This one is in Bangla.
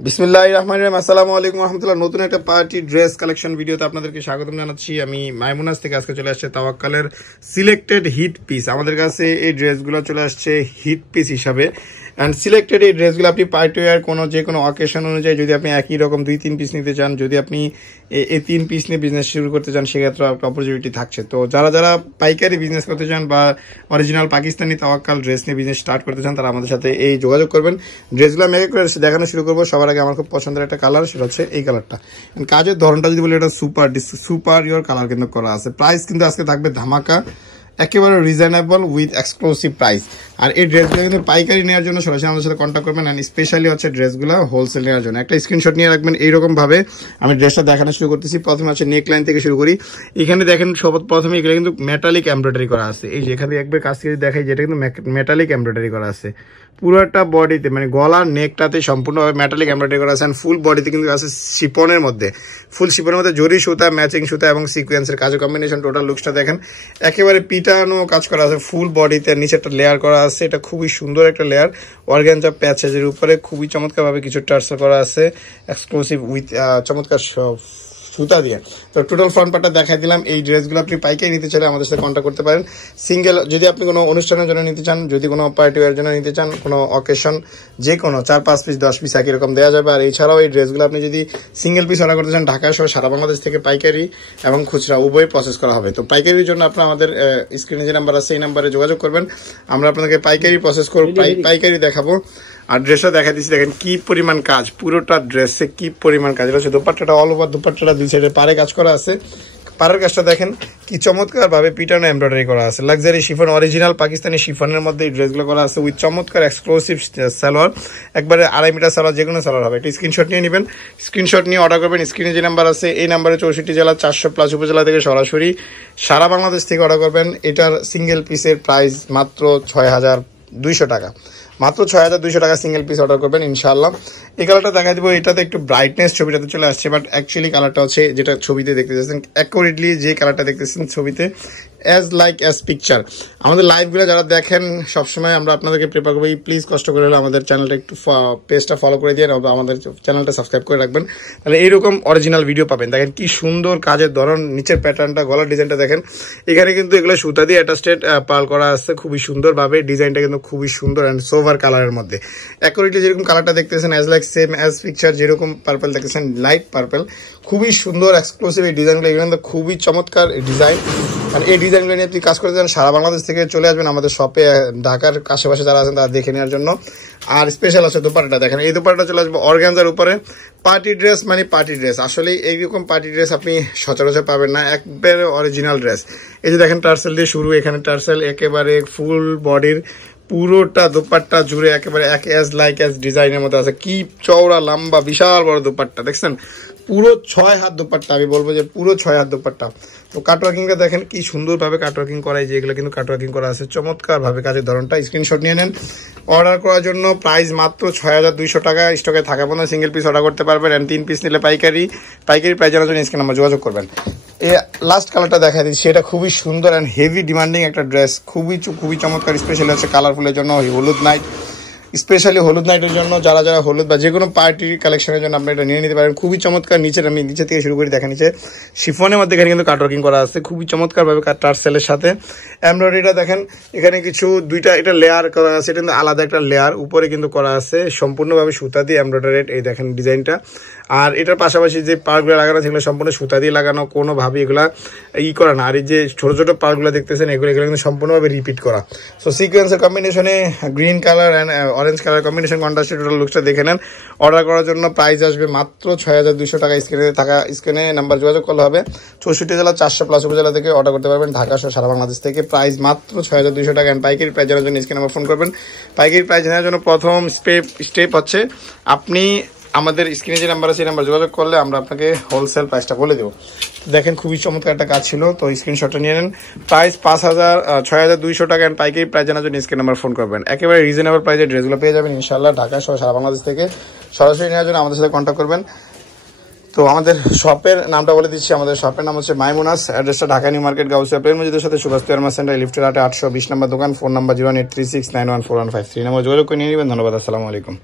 বিসমিল্লাহির রহমানির রহিম। আসসালামু আলাইকুম রহমতুল্লাহ। নতুন একটা পার্টি ড্রেস কালেকশন ভিডিওতে আপনাদেরকে স্বাগতম জানাচ্ছি। আমি মাইমুনাস থেকে আজকে চলে আসছে তাওয়াক্কালের সিলেক্টেড হিট পিস। আমাদের কাছে এই ড্রেসগুলো চলে আসছে হিট পিস হিসাবে। অ্যান্ড সিলেক্টেড এই ড্রেসগুলো আপনি পার্টি ওয়ার যে কোনো অকেশন অনুযায়ী যদি আপনি একই রকম 2-3 পিস নিতে চান, যদি আপনি এই 3 পিস নিয়ে বিজনেস শুরু করতে চান, সেক্ষেত্রে একটা অপরচুনিটি থাকছে। তো যারা পাইকারি বিজনেস করতে চান বা অরিজিনাল পাকিস্তানি তাওয়াক্কাল ড্রেস নিয়ে বিজনেস স্টার্ট করতে চান, তারা আমাদের সাথে এই যোগাযোগ করবেন। ড্রেসগুলো আমি করে দেখানো শুরু করবো। সবার আগে আমার খুব পছন্দের একটা কালার, সেটা হচ্ছে এই কালারটা। কাজের ধরনটা যদি বলি, এটা সুপার ইয়োর কালার কিন্তু করা আছে। প্রাইস কিন্তু আজকে থাকবে ধামাকা, একেবারে রিজনেবল উইথ এক্সক্লুসিভ প্রাইস। আর এই ড্রেসগুলো কিন্তু পাইকারি নেওয়ার জন্য সরাসরি আমাদের সাথে কন্ট্যাক্ট করবেন। অ্যান্ড স্পেশালি হচ্ছে ড্রেসগুলো হোলসেল নেওয়ার জন্য একটা স্ক্রিনশট নিয়ে রাখবেন। এইরকম ভাবে আমি ড্রেসটা দেখানো শুরু করতেছি। প্রথমে হচ্ছে নেক লাইন থেকে শুরু করি। এখানে দেখেন প্রথমে এগুলো কিন্তু মেটালিক এমব্রয়ডারি করা আছে। এই যে এখানে একবার কাছ থেকে দেখাই, যেটা কিন্তু মেটালিক এমব্রয়ডারি করা আছে পুরোটা বডিতে, মানে গলার নেকটাতে সম্পূর্ণভাবে মেটালিক এমব্রয়ডারি করা আছে। ফুল বডিতে কিন্তু আছে শিপনের মধ্যে, ফুল শিপনের মধ্যে জরি সুতা, ম্যাচিং সুতা এবং সিকোয়েন্সের কাজের কম্বিনেশন। টোটাল লুকসটা দেখেন, একেবারে পিটানো কাজ করা আছে ফুল বডিতে। নিচে একটা লেয়ার করা আছে, এটা খুবই সুন্দর একটা লেয়ার। অর্গানজা প্যাচেজের উপরে খুবই চমৎকার ভাবে কিছু টার্সেল করা আছে, এক্সক্লুসিভ উইথ চমৎকার সুতা দিয়ে। তো টোটাল ফ্রন্ট পার্টটা দেখাই দিলাম। এই ড্রেসগুলো আপনি পাইকারি নিতে চাইলে আমাদের সাথে কন্ট্যাক্ট করতে পারেন। সিঙ্গেল যদি আপনি কোনো অনুষ্ঠানের জন্য নিতে চান, যদি কোনো পার্টি ওয়ার জন্য নিতে চান, কোনো অকেশন, যে কোনো 4-5 পিস 10 পিস একই রকম দেওয়া যাবে। আর এছাড়াও এই ড্রেসগুলো আপনি যদি সিঙ্গেল পিস অর্ডার করতে চান, ঢাকা সহ সারা বাংলাদেশ থেকে পাইকারি এবং খুচরা উভয় প্রসেস করা হবে। তো পাইকারির জন্য আপনার আমাদের স্ক্রিনে যে নাম্বার আছে, এই নাম্বারে যোগাযোগ করবেন। আমরা আপনাদেরকে পাইকারি প্রসেস করব, পাইকারি দেখাবো। আর ড্রেসটা দেখা দিচ্ছি, দেখেন কি পরিমাণ কাজ, পুরোটা ড্রেসে কি পরিমাণ কাজ। এটা হচ্ছে দোপাট্টাটা, অল ওভার দোপাট্টাটা দুই সাইডে পাড়ে কাজ করা আছে। পাড়ের কাজটা দেখেন কি চমৎকার ভাবে পিটানো এমব্রয়ডারি করা আছে। লাক্সারি শিফন, অরিজিনাল পাকিস্তানি শিফনের মধ্যে এই ড্রেসগুলো করা আছে উইথ চমৎকার এক্সক্লুসিভ সালোয়ার। একবারে 2.5 মিটার সালোয়ার, যে কোনো সালোয়ার হবে। একটা স্ক্রিনশট নিয়ে নেবেন, স্ক্রিনশট নিয়ে অর্ডার করবেন। স্ক্রিনে যে নাম্বার আছে, এই নাম্বারে 64 জেলা 400+ উপজেলা থেকে সরাসরি সারা বাংলাদেশ থেকে অর্ডার করবেন। এটার সিঙ্গেল পিসের প্রাইস মাত্র 6200 টাকা। মাত্র 6200 টাকা সিঙ্গেল পিস অর্ডার করবেন ইনশাআল্লাহ। এই কালারটা দেখা দিব, এটাতে একটু ব্রাইটনেস ছবিটাতে চলে আসছে, বাট অ্যাকচুয়ালি কালারটা হচ্ছে যেটা ছবিতে দেখতে যাচ্ছেন, অ্যাকুরেটলি যে কালারটা দেখতেছেন ছবিতে, অ্যাজ লাইক অ্যাজ পিকচার। আমাদের লাইভগুলো যারা দেখেন, সবসময় আমরা আপনাদেরকে প্রেফার করবো, প্লিজ কষ্ট করে হলে আমাদের চ্যানেলটা একটু পেজটা ফলো করে দিয়ে আমাদের চ্যানেলটা সাবস্ক্রাইব করে রাখবেন, তাহলে এইরকম অরিজিনাল ভিডিও পাবেন। দেখেন কি সুন্দর কাজের ধরন, নিচের প্যাটার্নটা, গলার ডিজাইনটা দেখেন। এখানে কিন্তু এগুলো সুতা দিয়ে অ্যাটাচড পার্ল করা আছে খুবই সুন্দরভাবে। ডিজাইনটা কিন্তু খুবই সুন্দর অ্যান্ড সোভার কালারের মধ্যে। অ্যাকুরেটলি যেরকম কালারটা দেখতেছেন, as like same as picture, যেরকম পার্পল দেখতেছেন, লাইট পার্পল, খুবই সুন্দর এক্সক্লুসিভ এই ডিজাইনগুলো। এগুলো খুবই চমৎকার ডিজাইন। আর এই ডিজাইনগুলো নিয়ে আপনি কাজ করতে চান, সারা বাংলাদেশ থেকে চলে আসবেন আমাদের শপে। ঢাকার আশেপাশে যারা আছেন তারা দেখে নেওয়ার জন্য। আর স্পেশাল আছে দোপাট্টাটা দেখেন, এই দোপাট্টাটা চলে আসবে অর্গানজার উপরে। পার্টি ড্রেস মানে পার্টি ড্রেস, আসলে এইরকম পার্টি ড্রেস আপনি সচরাচর পাবেন না, একবারে অরিজিনাল ড্রেস। এই যে দেখেন টার্সেল দিয়ে শুরু, এখানে টার্সেল একেবারে ফুল বডির, পুরোটা দোপাট্টা জুড়ে একেবারে অ্যাজ লাইক অ্যাজ ডিজাইনের মধ্যে আছে। কি চওড়া লম্বা বিশাল বড় দোপাট্টা দেখছেন, পুরো 6 হাত দোপাট্টা। আমি বলবো যে পুরো 6 হাত দোপাট্টা। তো কাটওয়ার্কিংটা দেখেন কি সুন্দরভাবে কাটওয়ার্কিং করা, যে এগুলো কিন্তু কাটওয়ার্কিং করা আছে চমৎকার ভাবে। কাজের ধরনটা স্ক্রিনশট নিয়ে নেন। অর্ডার করার জন্য প্রাইস মাত্র 6200 টাকা। স্টকে থাকাবো না, সিঙ্গেল পিস অর্ডার করতে পারবেন। অ্যান্ড 3 পিস নিলে পাইকারি প্রাইস জানার জন্য স্ক্রিনে নাম্বার যোগাযোগ করবেন। এই লাস্ট কালারটা দেখা দিচ্ছি, এটা খুবই সুন্দর অ্যান্ড হেভি ডিমান্ডিং একটা ড্রেস, খুবই চমৎকার। স্পেশালি হচ্ছে কালারফুলের জন্য, হলুদ নাইট, স্পেশালি হলুদ নাইটের জন্য, যারা হলুদ বা যে কোনো পার্টি কালেকশনের জন্য আপনি এটা নিয়ে নিতে পারেন। খুবই চমৎকার। আমি নিচে থেকে শুরু করি, দেখেন নিচে শিফনের মধ্যে এখানে কিন্তু কাটওয়ার্কিং করা আছে খুবই চমৎকার ভাবে। টার্সেলের সাথে এমব্রয়ডারিটা দেখেন, এখানে কিছু দুইটা এটা লেয়ার করা আছে, এটা কিন্তু আলাদা একটা লেয়ার উপরে কিন্তু করা আছে সম্পূর্ণভাবে সুতা দিয়ে এমব্রয়ডারি। এই দেখেন ডিজাইনটা। আর এটার পাশাপাশি যে পার্কগুলো লাগানো সেগুলো সম্পূর্ণ সুতা দিয়ে লাগানো, কোনোভাবে এগুলা করা না। আর এই যে ছোট ছোট পার্কগুলো দেখতেছেন, এগুলো কিন্তু সম্পূর্ণভাবে রিপিট করা। সো সিকোয়েন্সের কম্বিনেশনে green colour and orange colour combination কন্ট্রাস্টে টোটাল লুকসটা দেখে নেন। অর্ডার করার জন্য প্রাইস আসবে মাত্র 6200 টাকা। স্ক্রিনে নাম্বার যোগাযোগ করলে হবে। 64 জেলা 400+ উপজেলা থেকে অর্ডার করতে পারবেন, ঢাকা সহ সারা বাংলাদেশ থেকে। প্রাইস মাত্র 6200 টাকা। অ্যান্ড পাইকারি প্রাইস জানার জন্য স্ক্রিনে নাম্বার ফোন করবেন। পাইকারি প্রাইস জানার জন্য প্রথম স্টেপ হচ্ছে আপনি আমাদের স্ক্রিনে যে নাম্বার আছে সেই নাম্বার যোগাযোগ করলে আমরা আপনাকে হোলসেল প্রাইসটা বলে দেবো। দেখেন খুবই চমৎকার একটা কাজ ছিল, তো স্ক্রিনশটটা নিয়ে নেন। প্রাইস 6200 টাকা। অ্যান্ড পাইকারি প্রাইস জানার জন্য স্ক্রিন নাম্বার ফোন করবেন। একেবারে রিজনেবল প্রাইসে ড্রেসগুলো পেয়ে যাবেন ইনশাআল্লাহ, ঢাকা সহ সারা বাংলাদেশ থেকে। সরাসরি নেওয়ার জন্য আমাদের সাথে কন্ট্যাক্ট করবেন। তো আমাদের শপের নামটা বলে দিচ্ছি, আমাদের শপের নাম হচ্ছে মাইমুনাস। অ্যাড্রেসটা ঢাকা নিউ মার্কেট, গাউসিয়া প্লেন মসজিদের সাথে সুভাষ তেরমা সেন্টার, লিফটের 820 নম্বর দোকান। ফোন নাম্বার 083691415 নাম্বার যোগাযোগ করে নিয়ে নেবেন। ধন্যবাদ, আসসালামু আলাইকুম।